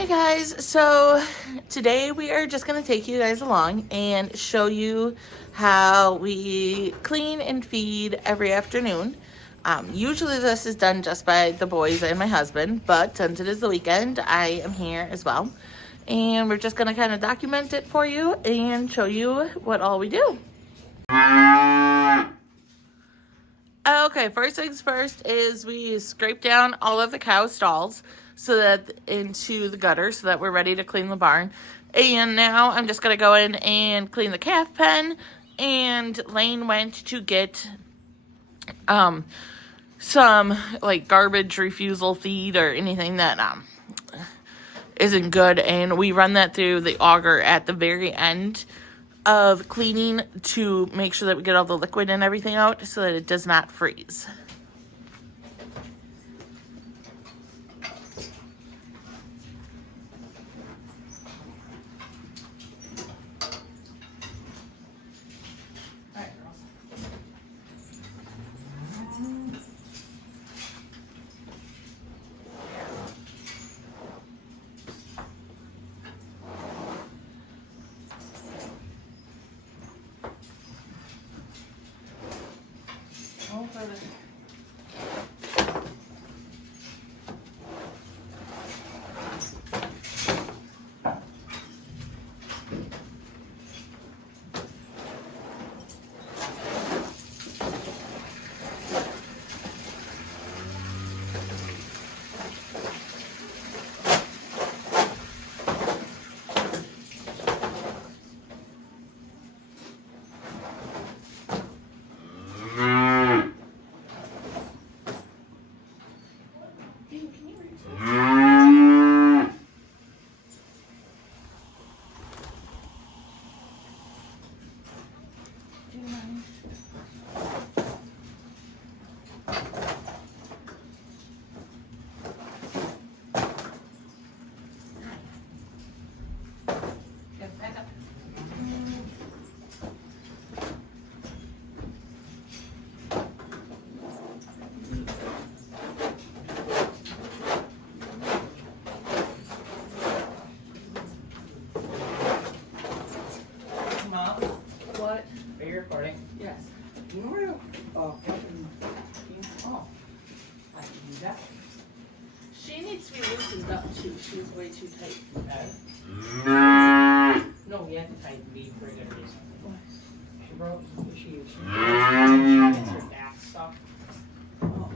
Hey guys, so today we are just going to take you guys along and show you how we clean and feed every afternoon. Usually this is done just by the boys and my husband, but since it is the weekend, I am here as well. And we're just going to kind of document it for you and show you what all we do. Okay, first things first is we scrape down all of the cow stalls so that into the gutter so that we're ready to clean the barn. And now I'm just going to go in and clean the calf pen, and Lane went to get some like garbage refusal feed or anything that isn't good, and we run that through the auger at the very end of cleaning to make sure that we get all the liquid and everything out so that it does not freeze. What? Are you recording? Yes. Oh, I can do that. She needs to be loosened up too. She's way too tight. Okay. No, we have to tighten the bead for a good reason. She broke. She gets her back stuck. Oh.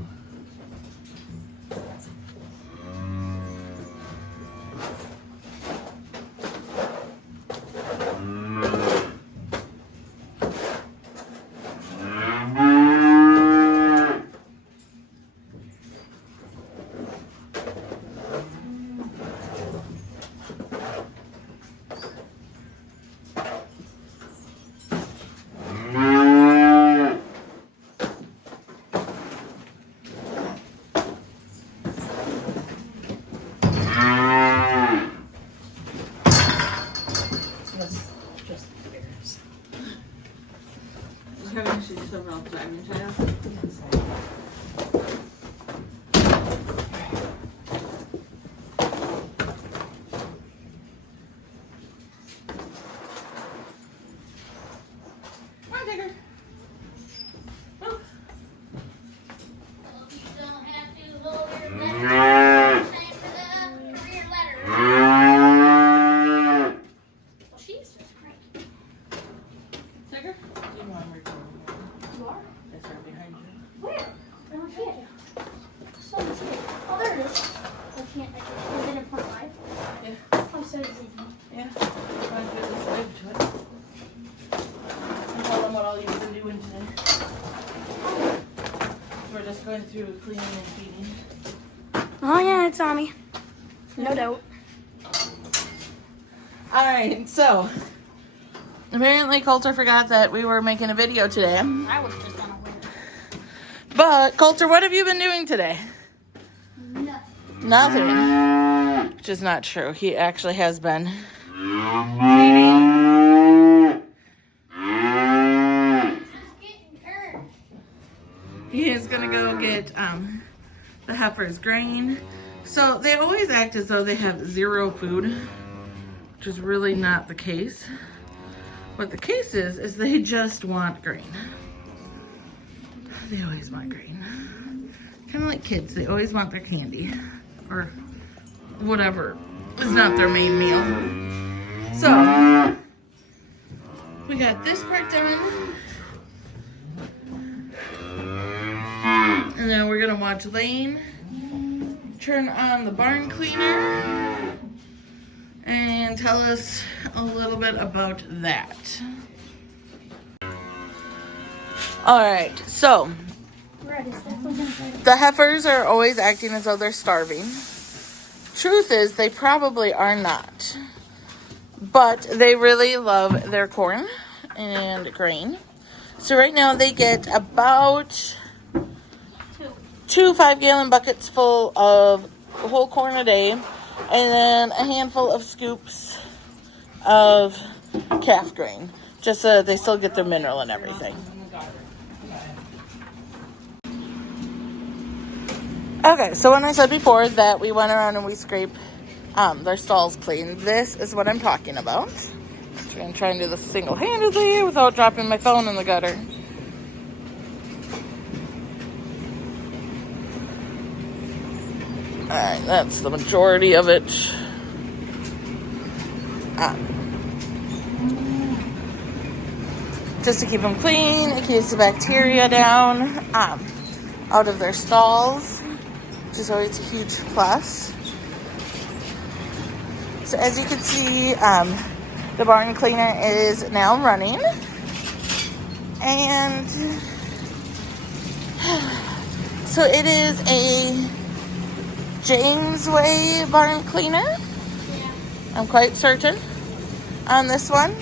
Just bears. She's having to do something else. I'm trying going through cleaning and feeding. Oh yeah, it's on me. No doubt. Alright, so apparently Coulter forgot that we were making a video today. I was just on a winner. But Coulter, what have you been doing today? Nothing. Nothing. Which is not true. He actually has been. He is gonna go get the heifer's grain So they always act as though they have zero food, which is really not the case. What the case is they just want grain. They always want grain. Kind of like kids, they always want their candy or whatever is not their main meal. So, we got this part done. And then we're gonna watch Lane turn on the barn cleaner and tell us a little bit about that. All right, so the heifers are always acting as though they're starving. Truth is, they probably are not, but they really love their corn and grain. So right now they get about 2 5-gallon buckets full of whole corn a day, and then a handful of scoops of calf grain, just so they still get their mineral and everything. Okay, so when I said before that we went around and we scraped their stalls clean, this is what I'm talking about. I'm going to try and do this single-handedly without dropping my phone in the gutter. Alright, that's the majority of it. Just to keep them clean, it keeps the bacteria down out of their stalls, which is always a huge plus. So as you can see, the barn cleaner is now running. And so it is a James Way barn cleaner. Yeah. I'm quite certain on this one.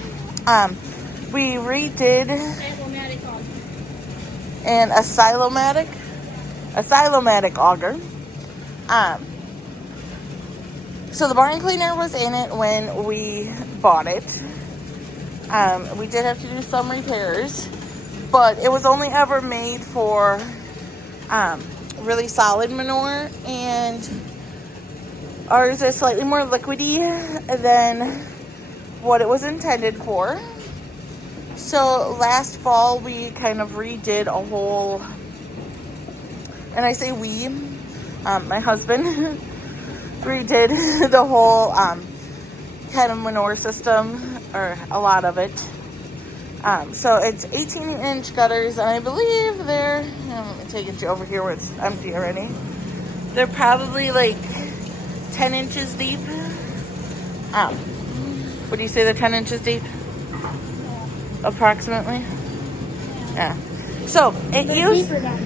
We redid an asylomatic auger. So the barn cleaner was in it when we bought it. We did have to do some repairs, but it was only ever made for really solid manure, and ours is slightly more liquidy than what it was intended for. So last fall we kind of redid a whole, and I say we, my husband redid the whole kind of manure system, or a lot of it. So it's 18-inch gutters, and I believe they're, let me take it over here where it's empty already. They're probably like 10 inches deep. Would you say they're 10 inches deep? Approximately? Yeah. So it used... Deeper down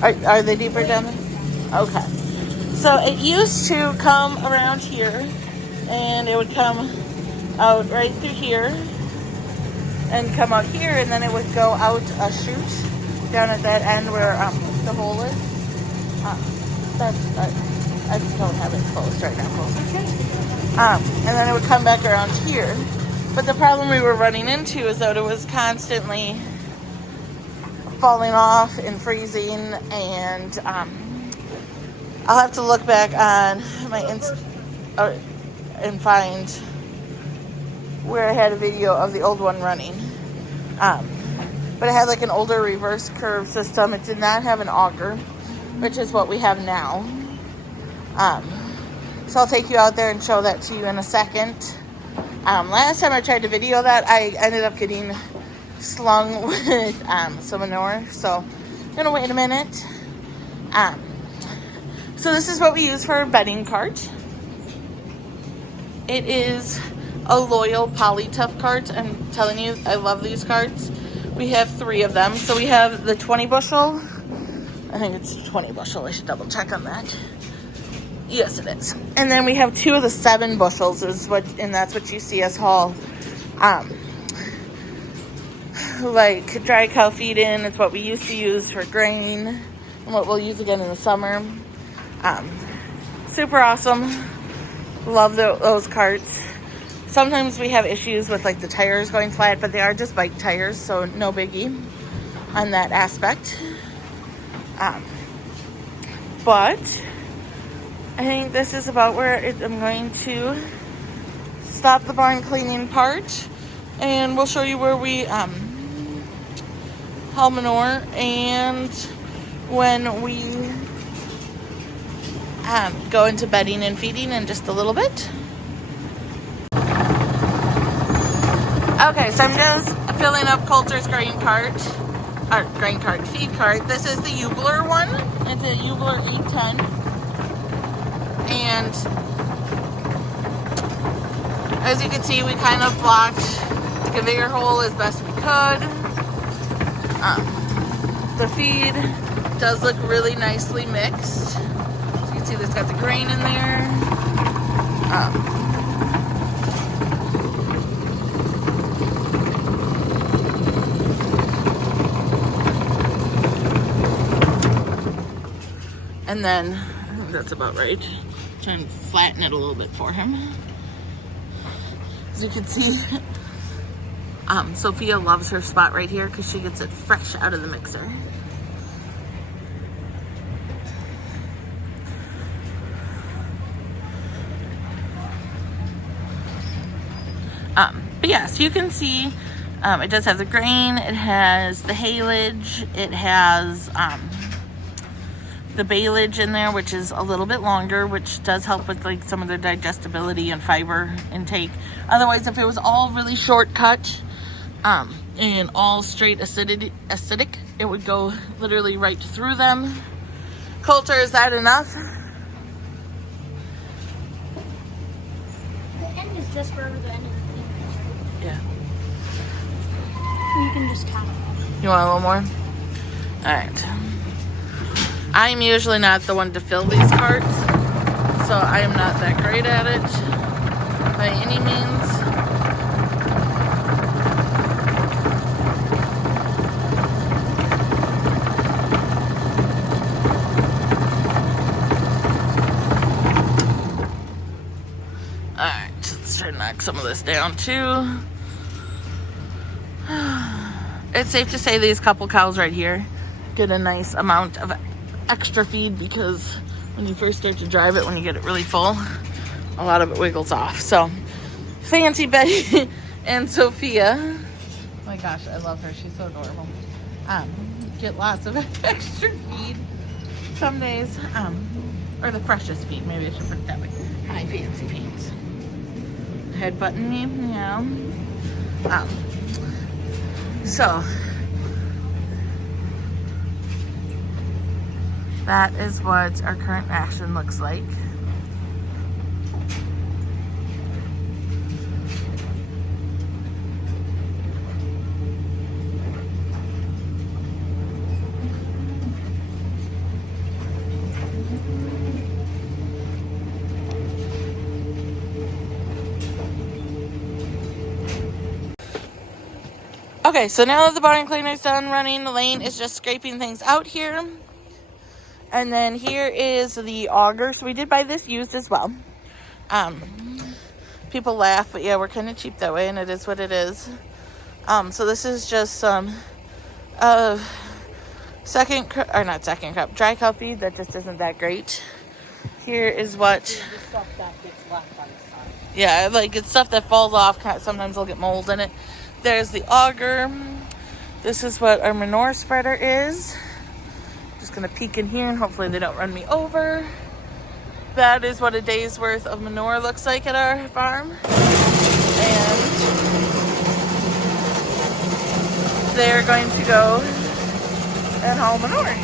there. Are they deeper down there? Okay. So it used to come around here, and it would come out right through here, and come out here, and then it would go out a chute down at that end where the hole is. I just don't have it closed right now. And then it would come back around here. But the problem we were running into is that it was constantly falling off and freezing, and I'll have to look back on my and find where I had a video of the old one running. But it had like an older reverse curve system. It did not have an auger, which is what we have now. So I'll take you out there and show that to you in a second. Last time I tried to video that, I ended up getting slung with some manure. So I'm gonna wait a minute. So this is what we use for our bedding cart. It is a Loyal Poly Tough cart. I'm telling you, I love these carts. We have 3 of them. So we have the 20 bushel. I think it's 20 bushel. I should double check on that. Yes, it is. And then we have 2 of the 7 bushels, and that's what you see us haul. Like dry cow feed in. It's what we used to use for grain, and what we'll use again in the summer. Super awesome. Love those carts. Sometimes we have issues with like the tires going flat, but they are just bike tires, so no biggie on that aspect. But I think this is about where I'm going to stop the barn cleaning part, and we'll show you where we haul manure and when we go into bedding and feeding in just a little bit. Okay, so I'm just filling up Coulter's feed cart. This is the Eubler one. It's a Eubler 810. And as you can see, we kind of blocked the conveyor hole as best we could. The feed does look really nicely mixed. So you can see there's got the grain in there. And then, I think that's about right. Try and flatten it a little bit for him. As you can see, Sophia loves her spot right here because she gets it fresh out of the mixer. But yeah, so you can see it does have the grain, it has the haylage, it has the baleage in there, which is a little bit longer, which does help with like some of the digestibility and fiber intake. Otherwise, if it was all really short cut and all straight acidic, it would go literally right through them. Coulter, is that enough? The end is just wherever the end of the thing is. Yeah. You can just count it. You want a little more? All right. I'm usually not the one to fill these carts, so I am not that great at it by any means. Alright, let's try to knock some of this down too. It's safe to say these couple cows right here get a nice amount of extra feed because when you first start to drive it, when you get it really full, a lot of it wiggles off. So Fancy Betty and Sophia, oh my gosh, I love her, she's so adorable, get lots of extra feed some days, or the freshest feed, maybe I should put it that way. Hi Fancy Pants, head button me, yeah. So that is what our current ration looks like. Okay, so now that the barn cleaner's done running, the lane is just scraping things out here. And then here is the auger. So we did buy this used as well. People laugh, but yeah, we're kind of cheap that way, and it is what it is. So this is just some dry cow feed that just isn't that great. Here is what. The stuff that gets left on the side. Yeah, like it's stuff that falls off. Sometimes they'll get mold in it. There's the auger. This is what our manure spreader is. Just gonna peek in here and hopefully they don't run me over. That is what a day's worth of manure looks like at our farm. And they're going to go and haul manure.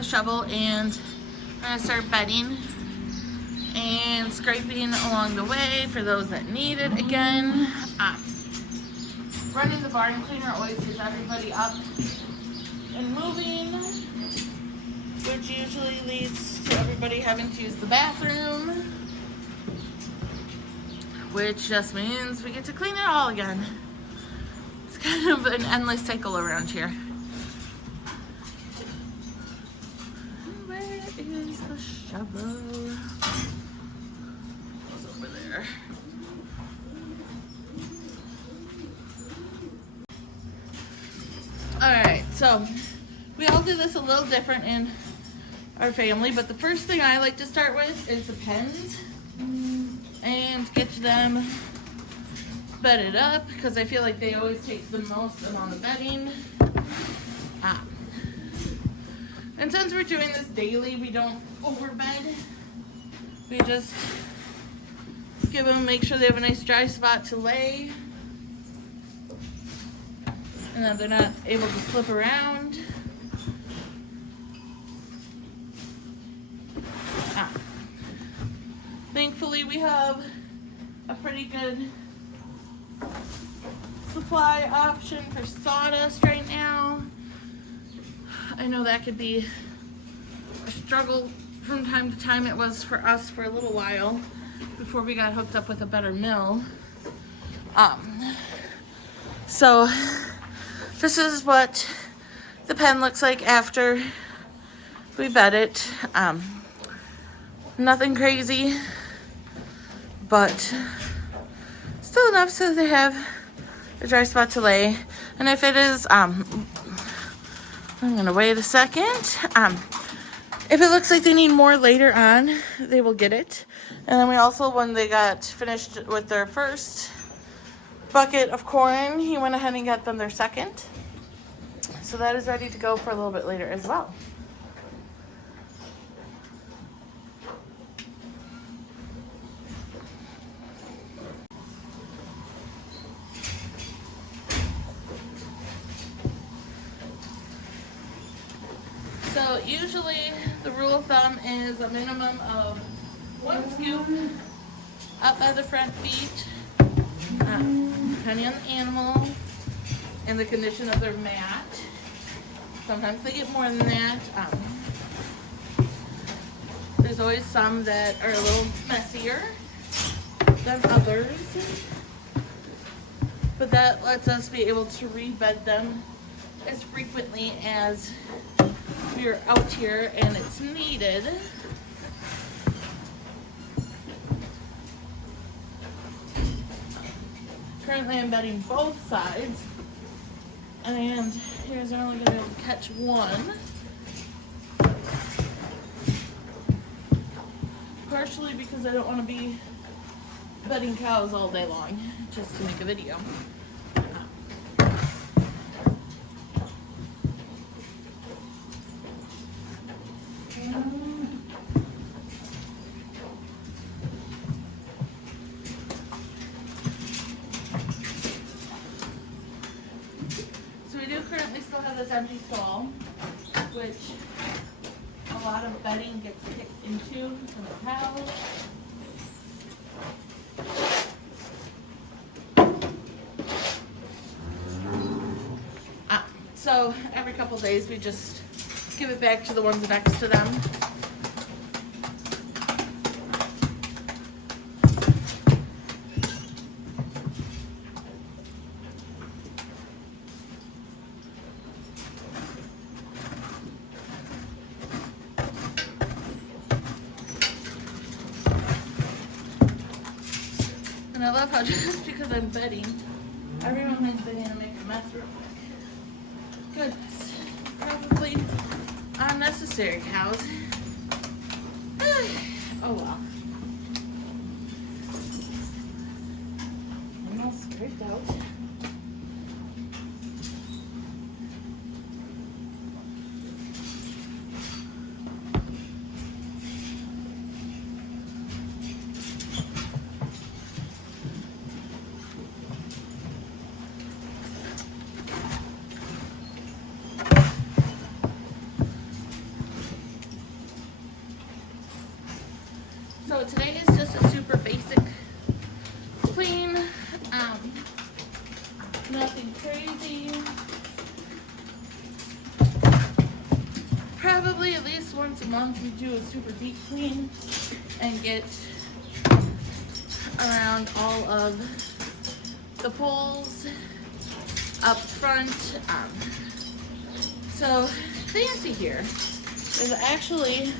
the shovel and we're gonna start bedding and scraping along the way for those that need it again. Running the barn cleaner always gets everybody up and moving, which usually leads to everybody having to use the bathroom, which just means we get to clean it all again. It's kind of an endless cycle around here. Where is the shovel? It's over there. Alright, so we all do this a little different in our family, but the first thing I like to start with is the pens and get them bedded up because I feel like they always take the most amount of bedding. And since we're doing this daily, we don't overbed. We just give them, make sure they have a nice dry spot to lay, and that they're not able to slip around. Thankfully, we have a pretty good supply option for sawdust right now. I know that could be a struggle from time to time. It was for us for a little while before we got hooked up with a better mill. So this is what the pen looks like after we bed it. Nothing crazy, but still enough so they have a dry spot to lay. And if it is, I'm gonna wait a second. If it looks like they need more later on, they will get it. And then we also, when they got finished with their first bucket of corn, he went ahead and got them their second. So that is ready to go for a little bit later as well. So usually the rule of thumb is a minimum of 1 scoop up by the front feet, depending on the animal and the condition of their mat. Sometimes they get more than that. There's always some that are a little messier than others, but that lets us be able to rebed them as frequently as we're out here and it's needed. Currently I'm bedding both sides, and here's only going to be able to catch one. Partially because I don't want to be bedding cows all day long just to make a video. Currently still have this empty stall, which a lot of bedding gets kicked into from the cows. So every couple days we just give it back to the ones next to them. And I love how just because I'm bedding, everyone thinks they're gonna make a mess real quick. Goodness. Probably unnecessary, cows. Oh well. I'm all scraped out. So today is just a super basic clean, nothing crazy. Probably at least once a month we do a super deep clean and get around all of the poles up front. So Fancy here is actually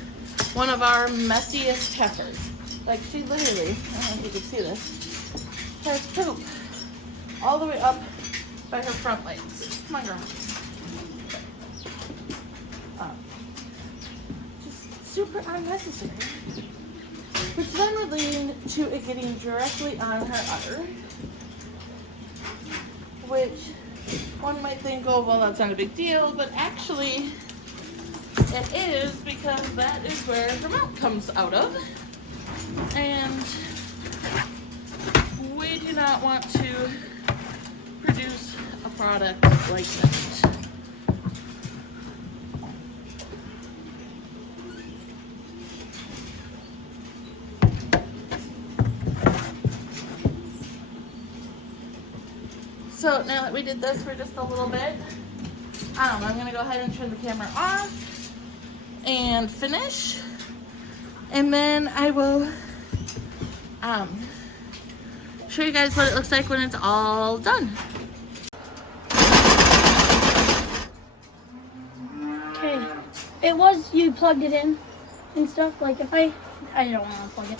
one of our messiest heifers. Like, she literally, I don't know if you can see this, has poop all the way up by her front legs. Come on, girl. Just super unnecessary. Which then would lead to it getting directly on her udder. Which one might think, oh, well, that's not a big deal, but actually it is, because that is where her milk comes out of. And we do not want to produce a product like that. So now that we did this for just a little bit, I'm going to go ahead and turn the camera off and finish. And then I will show you guys what it looks like when it's all done. Okay. It was, you plugged it in and stuff. Like, if I don't want to unplug it.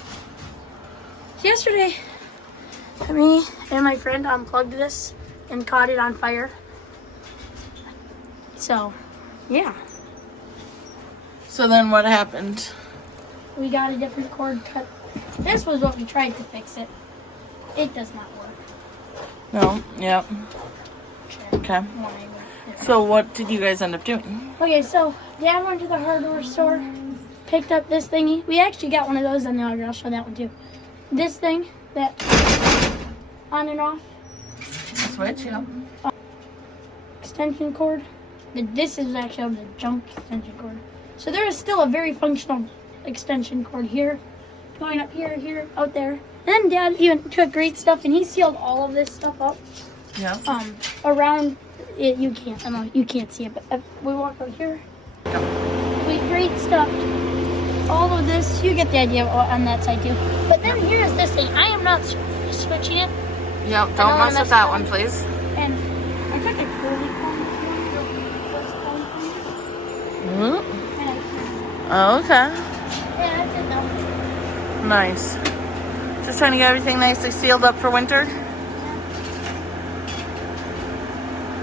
So yesterday, me and my friend unplugged this and caught it on fire. So, yeah. So then what happened? We got a different cord cut. This was what we tried to fix it. It does not work. No, yep. Okay. So what did you guys end up doing? Okay, so Dad went to the hardware store, picked up this thingy. We actually got one of those on the auger. I'll show that one too. This thing that on and off. Switch, yeah. Extension cord. This is actually the junk extension cord. So there is still a very functional extension cord here, going up here, here, out there. And Dad even took great stuff, and he sealed all of this stuff up. Yeah. Around it, you can't. I don't know, you can't see it, but if we walk out here. We great stuff. All of this, you get the idea on that side too. But then here's this thing. I am not switching it. Yep. Don't mess with that one, please. And I took a curly comb. Oh, okay. Yeah, that's it though. Nice. Just trying to get everything nicely sealed up for winter.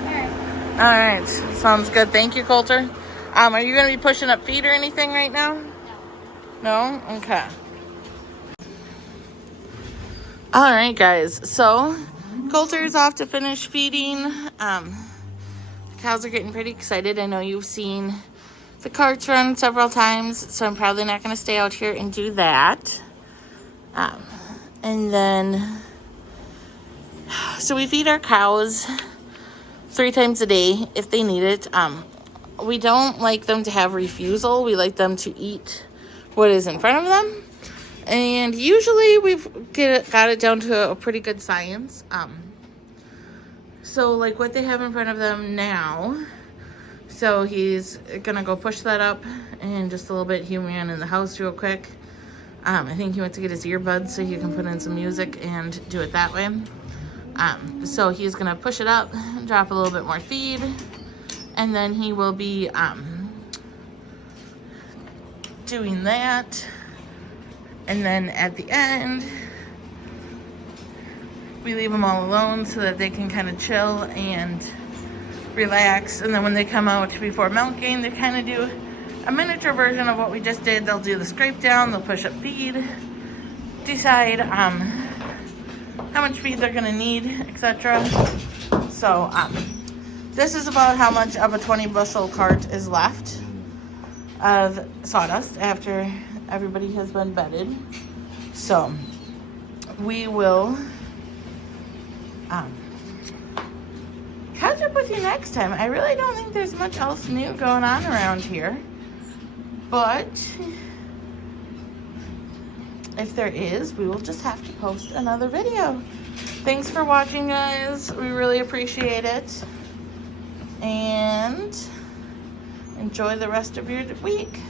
Alright. All right. Sounds good. Thank you, Coulter. Are you going to be pushing up feed or anything right now? No? Okay. All right, guys. So Coulter's off to finish feeding. The cows are getting pretty excited. I know you've seen the carts run several times, so I'm probably not going to stay out here and do that. And then, so we feed our cows 3 times a day if they need it. We don't like them to have refusal. We like them to eat what is in front of them. And usually we've got it down to a pretty good science. So like what they have in front of them now. So he's gonna go push that up in just a little bit. He ran in the house real quick. I think he went to get his earbuds so he can put in some music and do it that way. So he's gonna push it up, drop a little bit more feed, and then he will be doing that. And then at the end, we leave them all alone so that they can kind of chill and relax. And then when they come out before milking, they kind of do a miniature version of what we just did. They'll do the scrape down, they'll push up feed, decide how much feed they're gonna need, etc. So this is about how much of a 20 bushel cart is left of sawdust after everybody has been bedded. So we will catch up with you next time. I really don't think there's much else new going on around here, but if there is, we will just have to post another video. Thanks for watching, guys. We really appreciate it. And enjoy the rest of your week.